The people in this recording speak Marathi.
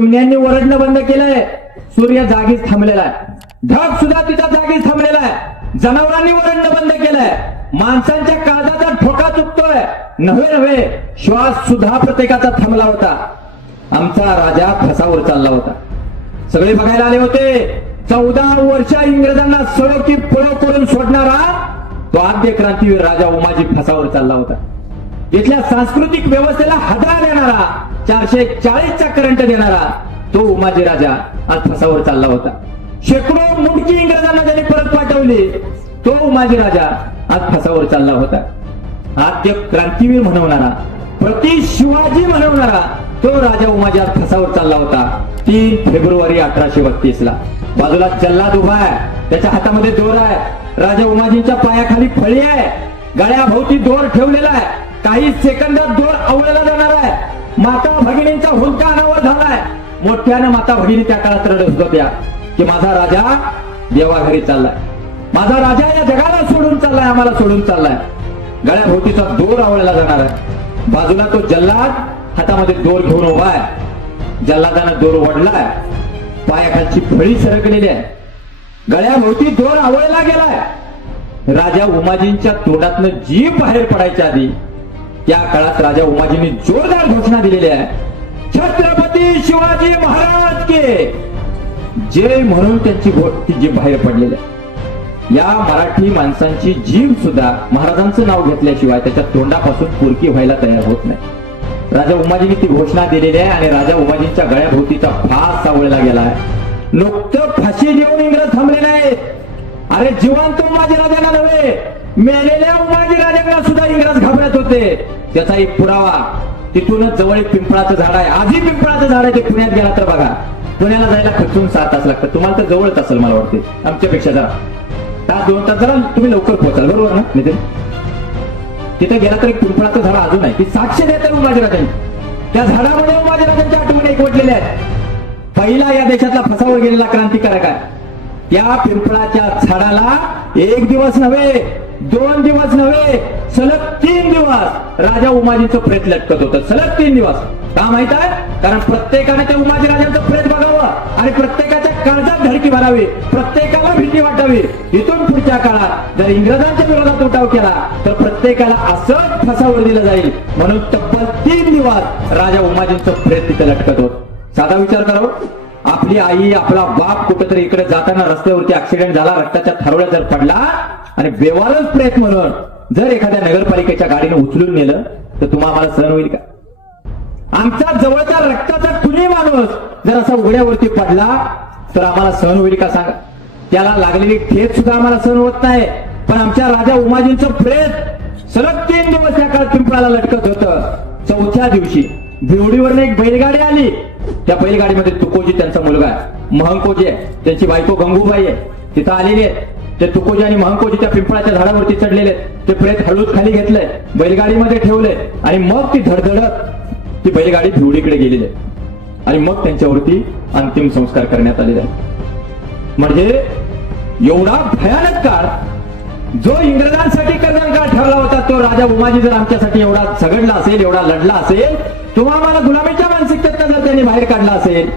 चिमण्यांनी ओरडणं बंद केलंय, सूर्य जागीच थांबलेला आहे, ढग सुद्धा तिच्या जागीच थांबलेला आहे, जनावरांनी ओरडणं बंद केलंय, माणसांच्या काळजाचा ठोका चुकतोय, नव्हे श्वास सुद्धा प्रत्येकाचा थांबला होता. आमचा राजा फसावर चालला होता. सगळे बघायला आले होते. 14 वर्ष इंग्रजांना सळो की पळो करून सोडणारा तो आद्य क्रांतीवीर राजा उमाजी फसावर चालला होता. इथल्या सांस्कृतिक व्यवस्थेला हादरा देणारा, 440चा करंट देणारा तो उमाजी राजा आज फसावर चालला होता. शेकडो मुंडकी इंग्रजांना ज्यांनी परत पाठवली तो उमाजी राजा आज फसावर चालला होता. आद्य क्रांतीवीर म्हणवणारा, प्रति शिवाजी म्हणवणारा तो राजा उमाजी आज फसावर चालला होता. 3 फेब्रुवारी 1832 ला. बाजूला जल्लाद उभा आहे, त्याच्या हातामध्ये दोर आहे, राजा उमाजींच्या पायाखाली फळी आहे, गळ्याभोवती दोर ठेवलेला आहे. काही सेकंदात दोर आवळला जाणार आहे. माता भगिनींचा हुंदका अनावर झालाय. मोठ्यानं माता भगिनी त्या काळात रडत होत्या की माझा राजा देवाघरी चाललाय, माझा राजा या जगाला सोडून चाललाय, आम्हाला सोडून चाललाय. गळ्याभोवतीचा दोर आवळला जाणार आहे. बाजूला तो जल्लाद हातामध्ये दोर घेऊन उभा आहे. जल्लादानं दोर ओढलाय, पायाखालची फळी सरकलेली आहे, गळ्याभोवती दोर आवळला गेलाय. राजा उमाजींच्या तोंडातनं जीभ बाहेर पडायच्या आधी त्या काळात राजा उमाजींनी जोरदार घोषणा दिलेली आहे, छत्रपती शिवाजी महाराज के जय म्हणून त्यांची जीभ बाहेर पडलेली आहे. या मराठी माणसांची जीभ सुद्धा महाराजांचं नाव घेतल्याशिवाय त्याच्या तोंडापासून पुरकी व्हायला तयार होत नाही. राजा उमाजींनी ती घोषणा दिलेली आहे आणि राजा उमाजींच्या गळ्याभोवतीचा फास सावळला गेलाय. नुकतं फाशी देऊन इंग्रज थांबले नाहीत. अरे जिवंत उमाजी राजांना नव्हे, मेलेल्या उमाजी राजांना सुद्धा इंग्रज घाबरत होते. त्याचा एक पुरावा, तिथूनच जवळ एक पिंपळाचं झाड आहे, आधी पिंपळाचं झाड आहे. ते पुण्यात गेला तर बघा, पुण्याला जायला खचून 6 तास लागतात. तुम्हाला तर जवळच असेल मला वाटते, आमच्यापेक्षा जरा तास 2 तास जरा तुम्ही लवकर पोहोचाल, बरोबर ना नितीन? तिथे गेला तर एक पिंपळाचं झाड अजून आहे, ती साक्ष देते उमाजीराजांची. त्या झाडामध्ये उमाजीराजांच्या आठवणी एकवटलेल्या आहेत. पहिला या देशातला फसावर गेलेला क्रांतिकारक आहे. त्या पिंपळाच्या झाडाला 1 दिवस नव्हे, 2 दिवस नव्हे, सलग 3 दिवस राजा उमाजींचं प्रेत लटकत होतं. सलग 3 दिवस. का माहित आहे? कारण प्रत्येकाने त्या उमाजी राजांचं प्रेत बघावं आणि प्रत्येकाच्या काळजात धडकी भरावी, प्रत्येकाला भीती वाटावी. इथून पुढच्या काळात जर इंग्रजांच्या विरोधात उठाव केला तर प्रत्येकाला असंच फसावर दिलं जाईल. म्हणून तब्बल 3 दिवस राजा उमाजींचं प्रेत तिथे लटकत होत. साधा विचार करावं, आपली आई, आपला बाप कुठेतरी इकडे जाताना रस्त्यावरती ऍक्सिडेंट झाला, रक्ताच्या थारोळ्या जर पडला आणि बेवारच प्रेत म्हणून जर एखाद्या नगरपालिकेच्या गाडीने उचलून नेलं तर तुम्हाला सहन होईल का? आमचा जवळचा रक्ताचा कुणी माणूस जर असा उघड्यावरती पडला तर आम्हाला सहन होईल का सांगा? त्याला लागलेली ठेच सुद्धा आम्हाला सहन होत नाही. पण आमच्या राजा उमाजींचं प्रेत सलग 3 दिवस त्या काळात पिंपळाला लटकत होतं. 4थ्या दिवशी भिवडीवरनं एक बैलगाडी आली. त्या बैलगाडीमध्ये तुकोजी त्यांचा मुलगा आहे, महंकोजी आहे, त्यांची बायको गंगूबाई आहे, तिथं आलेली आहे. ते तुकोजी आणि महंकोजी त्या पिंपळाच्या झाडावरती चढलेले आहेत. ते प्रेत हळूच खाली घेतलंय, बैलगाडीमध्ये ठेवले आणि मग ती धडधडत ती बैलगाडी भिवडीकडे गेलेली आहे आणि मग त्यांच्यावरती अंतिम संस्कार करण्यात आलेले आहे. म्हणजे एवढा भयानक काळ जो इंग्रजांसाठी कर्दन काळ ठरला होता, तो राजा उमाजी जर आमच्यासाठी एवढा झगडला असेल, एवढा लढला असेल, तुम्हाला गुलामीच्या मानसिकतेतनं जर त्यांनी बाहेर काढला असेल